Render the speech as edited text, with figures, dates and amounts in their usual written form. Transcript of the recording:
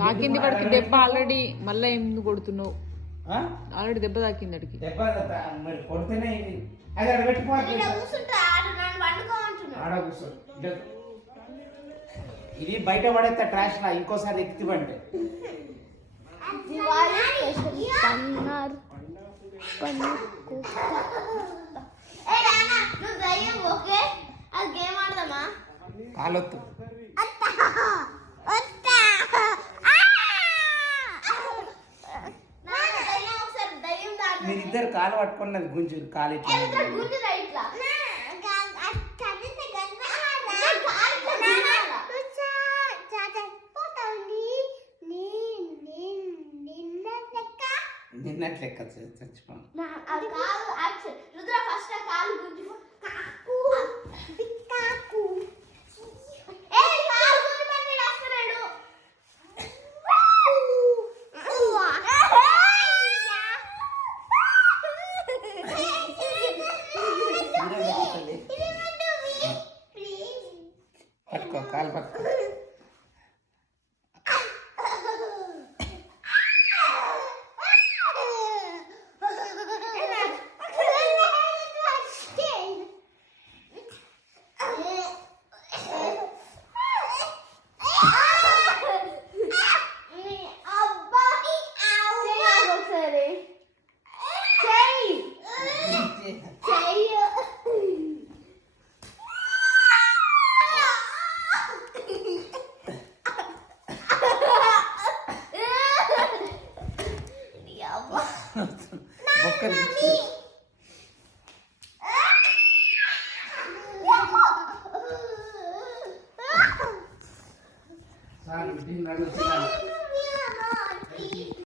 తాకింది వాడికి దెబ్బ ఆల్రెడీ. మళ్ళీ ఎందుకు కొడుతున్నావు? ఆల్రెడీ దెబ్బ తాకింది అడిగి. కొడితేనే ఇది బయట పడేస్తా ట్రాష్ లా. ఇంకోసారి ఎత్తివంటే కాలొత్తు. మీరిద్దరు కాలు పట్టుకున్నది గుంజు కాలు నిన్నట్లు లెక్క చచ్చిపోను. పట్టుకో కాలు పట్టుకో. బొక్కలు